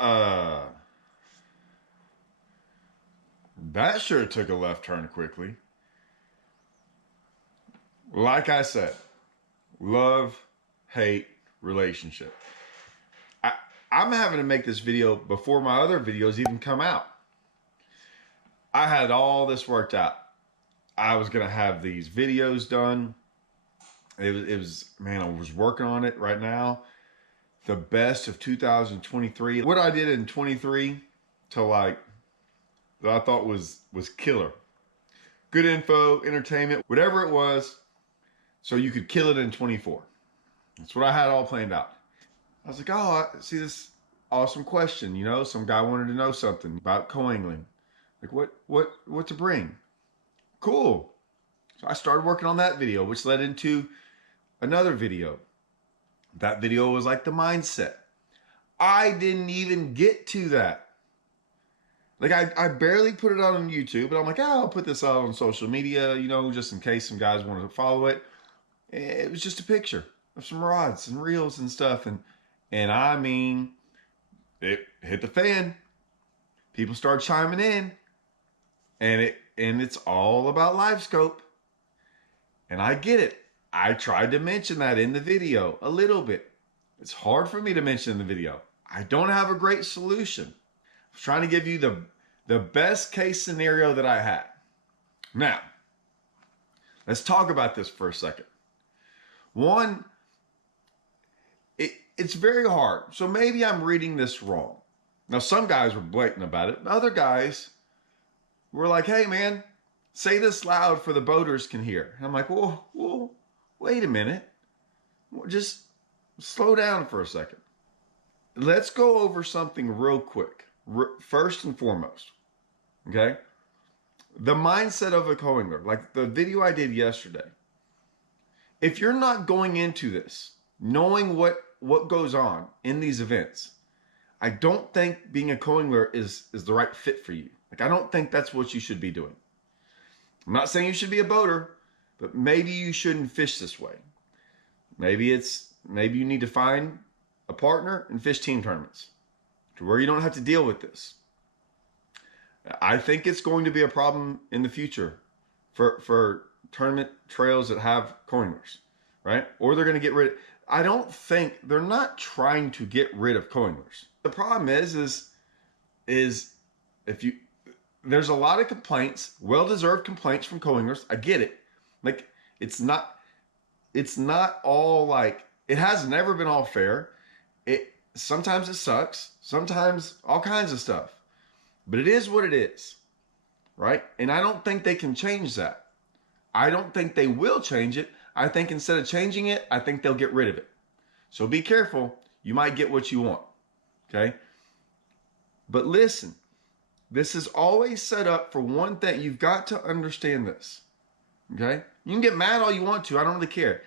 Uh, that sure took a left turn quickly. Like I said, love, hate, relationship. I, I'm having to make this video before my other videos even come out. I had all this worked out. I was going to have these videos done. Man, I was working on it right now. The best of 2023. What I did in 23 to like, that I thought was killer. Good info, entertainment, whatever it was, so you could kill it in 24. That's what I had all planned out. I was like, oh, I see this awesome question. You know, some guy wanted to know something about coangling. Like what to bring? Cool. So I started working on that video, which led into another video. That video was like the mindset. I didn't even get to that. Like I barely put it out on YouTube, but I'm like, I'll put this out on social media, you know, just in case some guys wanted to follow it. It was just a picture of some rods and reels and stuff. And I mean, it hit the fan. People started chiming in. And it's all about live scope. And I get it. I tried to mention that in the video a little bit. It's hard for me to mention in the video. I don't have a great solution. I was trying to give you the best case scenario that I had. Now, let's talk about this for a second. One, it's very hard. So maybe I'm reading this wrong. Now, some guys were blatant about it. Other guys were like, hey, man, say this loud for the boaters can hear. And I'm like, whoa, wait a minute. Just slow down for a second. Let's go over something real quick. First and foremost, okay? The mindset of a co-angler, like the video I did yesterday. If you're not going into this, knowing what goes on in these events, I don't think being a co-angler is the right fit for you. Like, I don't think that's what you should be doing. I'm not saying you should be a boater, but maybe you shouldn't fish this way. Maybe you need to find a partner and fish team tournaments to where you don't have to deal with this. I think it's going to be a problem in the future for tournament trails that have co-anglers, right? Or they're going to get rid of, I don't think, they're not trying to get rid of co-anglers. The problem is if you, there's a lot of complaints, well-deserved complaints from co-anglers. I get it. Like, it's not all like, it has never been all fair. Sometimes it sucks. Sometimes all kinds of stuff. But it is what it is, right? And I don't think they can change that. I don't think they will change it. I think instead of changing it, I think they'll get rid of it. So be careful. You might get what you want, okay? But listen, this is always set up for one thing. You've got to understand this, okay? You can get mad all you want to. I don't really care.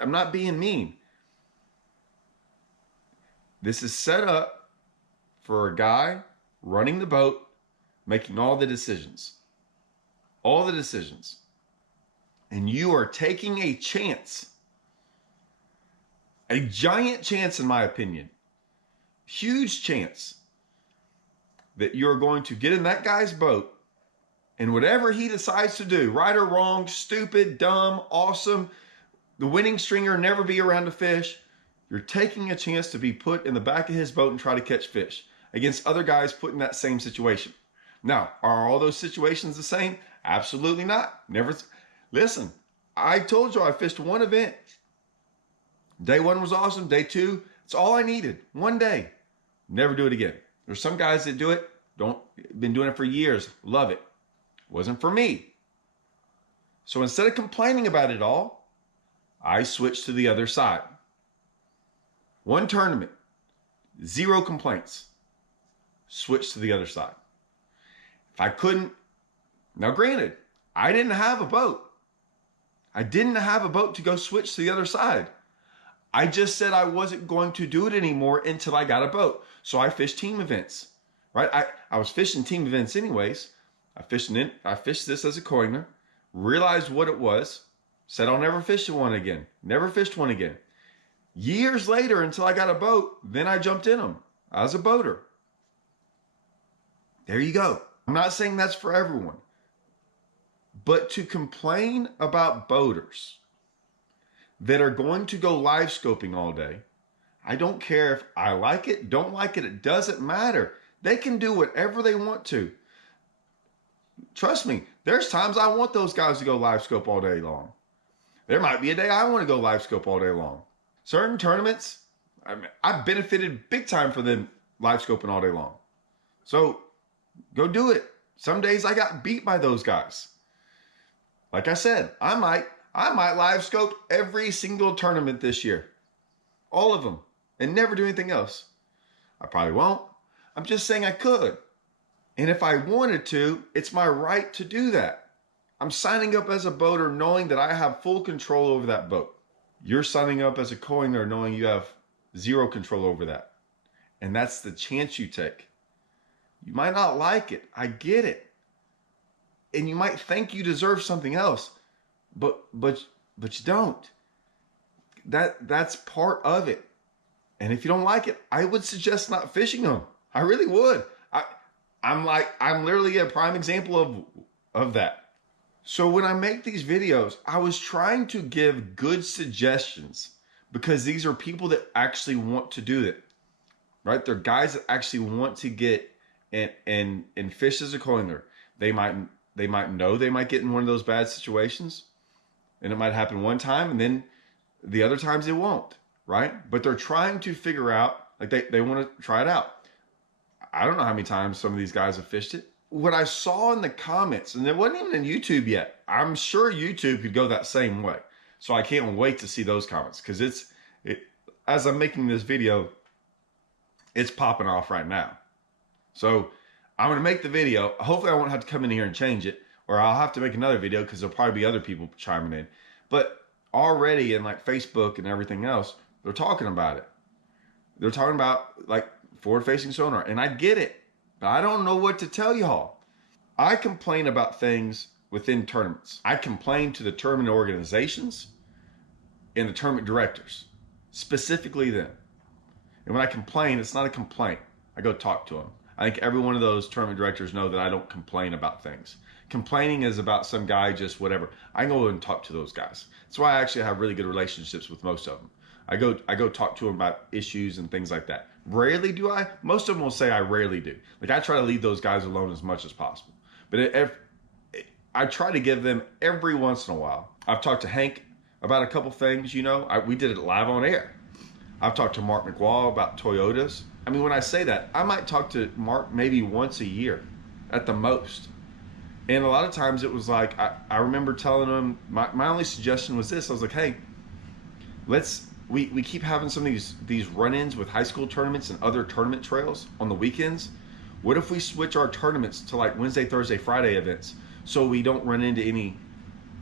I'm not being mean. This is set up for a guy running the boat, making all the decisions. All the decisions. And you are taking a chance. A giant chance, in my opinion. Huge chance that you're going to get in that guy's boat and whatever he decides to do, right or wrong, stupid, dumb, awesome, the winning stringer, never be around to fish, you're taking a chance to be put in the back of his boat and try to catch fish against other guys put in that same situation. Now, are all those situations the same? Absolutely not. Never. Listen, I told you I fished one event. Day one was awesome. Day two, it's all I needed. One day. Never do it again. There's some guys that do it. Been doing it for years. Love it. Wasn't for me. So instead of complaining about it all, I switched to the other side. One tournament, 0 complaints. Switch to the other side. If I couldn't, now granted, I didn't have a boat. I didn't have a boat to go switch to the other side. I just said I wasn't going to do it anymore until I got a boat. So I fished team events, right? I was fishing team events anyways. I fished this as a co-angler, realized what it was, said I'll never fish one again. Never fished one again. Years later, until I got a boat, then I jumped in them. I was a boater. There you go. I'm not saying that's for everyone, but to complain about boaters that are going to go live scoping all day, I don't care if I like it, don't like it, it doesn't matter. They can do whatever they want to. Trust me, there's times I want those guys to go live scope all day long. There might be a day I want to go live scope all day long. Certain tournaments, I've benefited big time for them live scoping all day long. So go do it. Some days I got beat by those guys. Like I said, I might live scope every single tournament this year. All of them. And never do anything else. I probably won't. I'm just saying I could. And if I wanted to, it's my right to do that. I'm signing up as a boater knowing that I have full control over that boat. You're signing up as a coiner knowing you have zero control over that. And that's the chance you take. You might not like it. I get it. And you might think you deserve something else, but you don't. That's part of it. And if you don't like it, I would suggest not fishing them. I really would. I'm literally a prime example of that. So when I make these videos, I was trying to give good suggestions because these are people that actually want to do it, right? They're guys that actually want to get and fish as a coiner. They might know they might get in one of those bad situations, and it might happen one time, and then the other times it won't, right? But they're trying to figure out, like they want to try it out. I don't know how many times some of these guys have fished it. What I saw in the comments, and it wasn't even in YouTube yet. I'm sure YouTube could go that same way. So I can't wait to see those comments because as I'm making this video, it's popping off right now. So I'm going to make the video. Hopefully I won't have to come in here and change it, or I'll have to make another video because there'll probably be other people chiming in. But already in like Facebook and everything else, they're talking about it. They're talking about like forward-facing sonar, and I get it, but I don't know what to tell y'all. I complain about things within tournaments. I complain to the tournament organizations and the tournament directors, specifically them. And when I complain, it's not a complaint. I go talk to them. I think every one of those tournament directors know that I don't complain about things. Complaining is about some guy just whatever. I go and talk to those guys. That's why I actually have really good relationships with most of them. I go talk to them about issues and things like that. Rarely do I. Most of them will say I rarely do. Like I try to leave those guys alone as much as possible. But I try to give them every once in a while. I've talked to Hank about a couple things, we did it live on air. I've talked to Mark McWall about Toyotas. I mean, when I say that, I might talk to Mark maybe once a year at the most. And a lot of times it was like, I remember telling him, my only suggestion was this. I was like, hey, we keep having some of these run-ins with high school tournaments and other tournament trails on the weekends. What if we switch our tournaments to like Wednesday, Thursday, Friday events so we don't run into any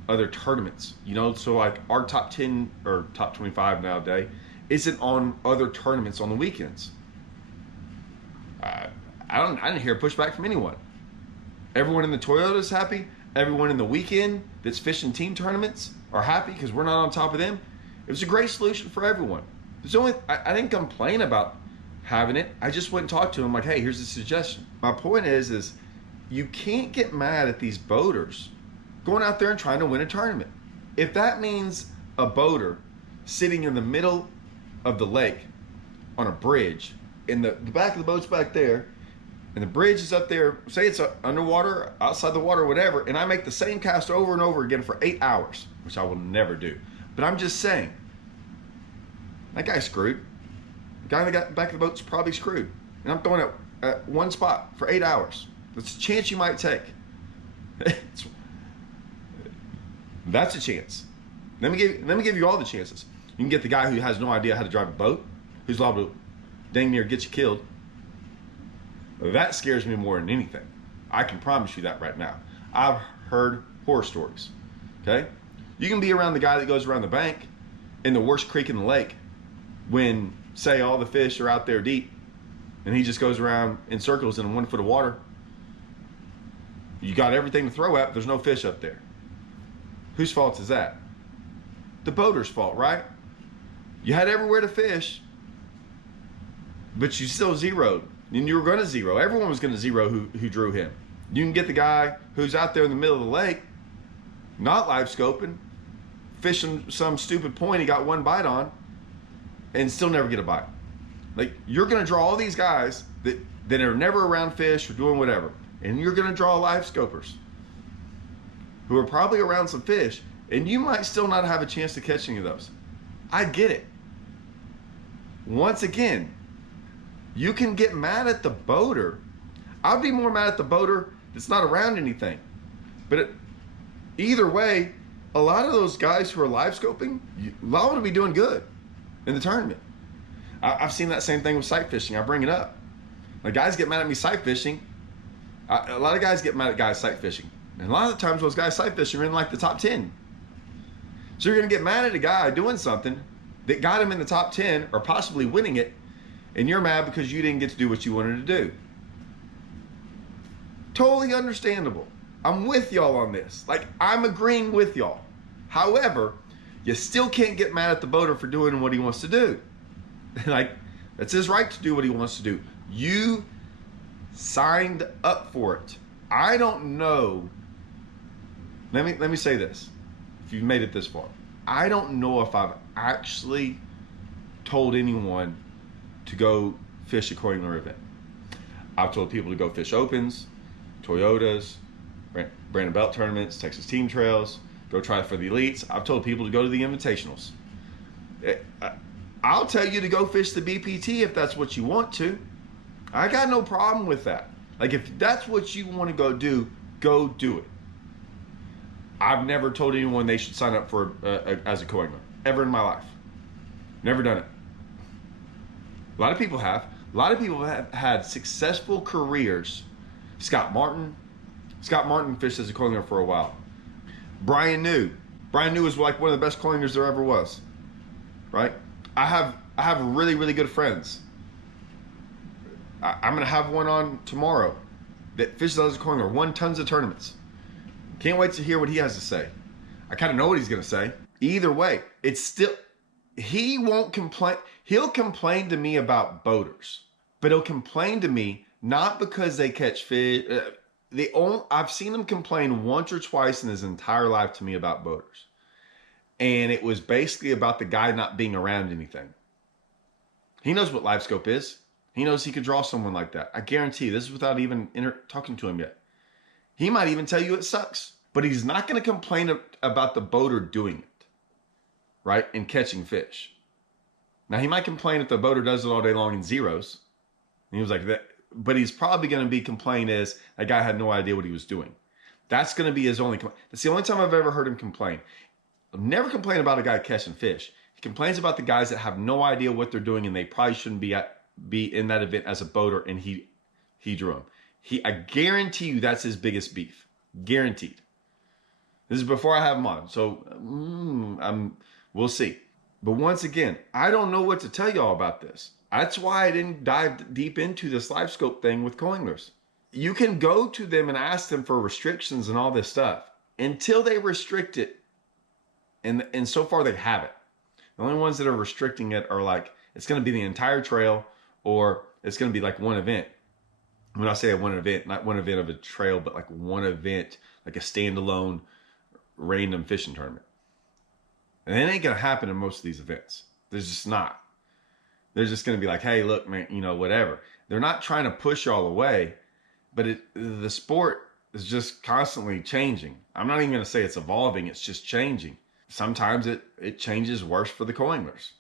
other tournaments? So like our top 10 or top 25 nowadays isn't on other tournaments on the weekends. I didn't hear pushback from anyone. Everyone in the Toyota is happy. Everyone in the weekend that's fishing team tournaments are happy because we're not on top of them. It was a great solution for everyone. I didn't complain about having it. I just went and talked to him like, hey, here's a suggestion. My point is you can't get mad at these boaters going out there and trying to win a tournament. If that means a boater sitting in the middle of the lake on a bridge, and the back of the boat's back there, and the bridge is up there, say it's underwater, outside the water, whatever, and I make the same cast over and over again for 8 hours, which I will never do. But I'm just saying, that guy's screwed. The guy in the back of the boat's probably screwed. And I'm throwing it at one spot for 8 hours. That's a chance you might take. That's a chance. Let me give you all the chances. You can get the guy who has no idea how to drive a boat, who's liable to dang near get you killed. That scares me more than anything. I can promise you that right now. I've heard horror stories. Okay? You can be around the guy that goes around the bank in the worst creek in the lake when, say, all the fish are out there deep and he just goes around in circles in 1 foot of water. You got everything to throw at, but there's no fish up there. Whose fault is that? The boater's fault, right? You had everywhere to fish, but you still zeroed. And you were going to zero. Everyone was going to zero who drew him. You can get the guy who's out there in the middle of the lake, not live scoping, fishing some stupid point he got one bite on, and still never get a bite. Like, you're going to draw all these guys that are never around fish or doing whatever, and you're going to draw live scopers who are probably around some fish, and you might still not have a chance to catch any of those. I get it. Once again, you can get mad at the boater. I'd be more mad at the boater that's not around anything. But either way, a lot of those guys who are live scoping, a lot of them will be doing good in the tournament. I've seen that same thing with sight fishing. I bring it up. Like, guys get mad at me sight fishing. A lot of guys get mad at guys sight fishing. And a lot of the times those guys sight fishing are in like the top 10. So you're going to get mad at a guy doing something that got him in the top 10 or possibly winning it, and you're mad because you didn't get to do what you wanted to do. Totally understandable. I'm with y'all on this. Like, I'm agreeing with y'all. However, you still can't get mad at the boater for doing what he wants to do. Like, that's his right to do what he wants to do. You signed up for it. I don't know. Let me say this. If you've made it this far, I don't know if I've actually told anyone to go fish a Coiler event. I've told people to go fish Opens, Toyotas, Brandon Belt tournaments, Texas team trails, go try for the elites. I've told people to go to the invitationals. I'll tell you to go fish the BPT if that's what you want to. I got no problem with that. Like, if that's what you want to go do it. I've never told anyone they should sign up for as a Coiler ever in my life. Never done it. A lot of people have. A lot of people have had successful careers. Scott Martin fished as a Coiler for a while. Brian New was like one of the best Coilers there ever was. Right? I have really, really good friends. I'm gonna have one on tomorrow that fishes as a Coiler, won tons of tournaments. Can't wait to hear what he has to say. I kind of know what he's gonna say. Either way, it's still, he won't complain. He'll complain to me about boaters, but he'll complain to me not because they catch fish. I've seen him complain once or twice in his entire life to me about boaters. And it was basically about the guy not being around anything. He knows what live scope is. He knows he could draw someone like that. I guarantee you, this is without even talking to him yet. He might even tell you it sucks, but he's not going to complain about the boater doing it, right, and catching fish. Now, he might complain if the boater does it all day long in zeros. And he was like that, but he's probably going to be complaining as that guy had no idea what he was doing. That's going to be his only complaint. That's the only time I've ever heard him complain. He'll never complain about a guy catching fish. He complains about the guys that have no idea what they're doing and they probably shouldn't be in that event as a boater, and he drew him. I guarantee you that's his biggest beef. Guaranteed. This is before I have him on, so we'll see. But once again, I don't know what to tell y'all about this. That's why I didn't dive deep into this live scope thing with Coilers. You can go to them and ask them for restrictions and all this stuff until they restrict it, and so far they haven't. The only ones that are restricting it are like, it's going to be the entire trail, or it's going to be like one event. When I say one event, not one event of a trail, but like one event, like a standalone random fishing tournament. And it ain't going to happen in most of these events. There's just not. They're just going to be like, hey, look, man, whatever. They're not trying to push y'all away, but the sport is just constantly changing. I'm not even going to say it's evolving. It's just changing. Sometimes it changes worse for the Coilers.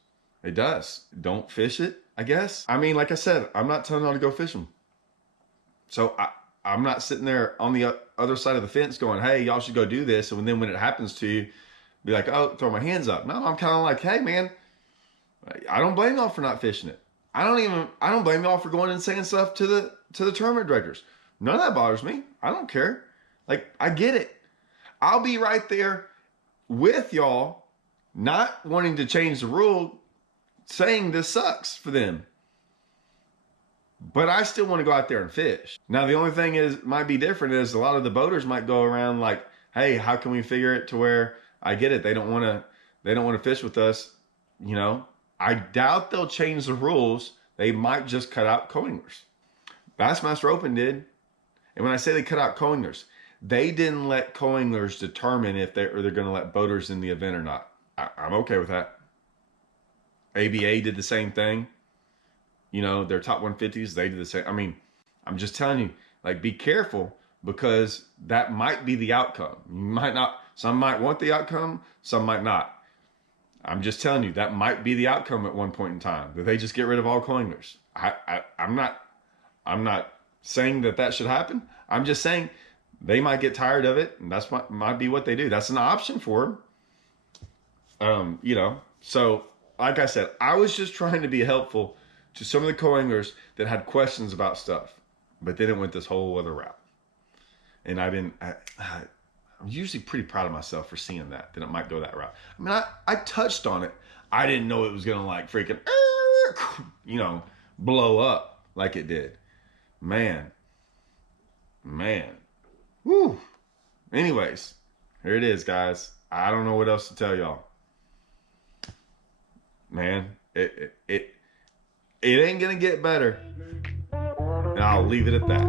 It does. Don't fish it, I guess. I mean, like I said, I'm not telling y'all to go fishing. So I'm not sitting there on the other side of the fence going, hey, y'all should go do this. And then when it happens to you, be like, oh, throw my hands up. No, I'm kind of like, hey, man, I don't blame y'all for not fishing it. I don't blame y'all for going and saying stuff to the tournament directors. None of that bothers me. I don't care. Like, I get it. I'll be right there with y'all, not wanting to change the rule, saying this sucks for them. But I still want to go out there and fish. Now, the only thing might be different is a lot of the boaters might go around like, hey, how can we figure it to where I get it? They don't want to fish with us. I doubt they'll change the rules. They might just cut out Coilers. Bassmaster Open did. And when I say they cut out co-anglers, they didn't let co-anglers determine if they're going to let boaters in the event or not. I'm okay with that. ABA did the same thing. You know, their top 150s, they did the same. I mean, I'm just telling you, like, be careful, because that might be the outcome. You might not, some might want the outcome, some might not. I'm just telling you, that might be the outcome at one point in time, that they just get rid of all co-anglers. I'm not saying that should happen. I'm just saying they might get tired of it, and that's what might be what they do. That's an option for them. You know, so like I said, I was just trying to be helpful to some of the co-anglers that had questions about stuff, but then it went this whole other route. And I'm usually pretty proud of myself for seeing that it might go that route. I mean, I touched on it. I didn't know it was going to like freaking, you know, blow up like it did. Man. Whew. Anyways, here it is, guys. I don't know what else to tell y'all. Man, it ain't going to get better. And I'll leave it at that.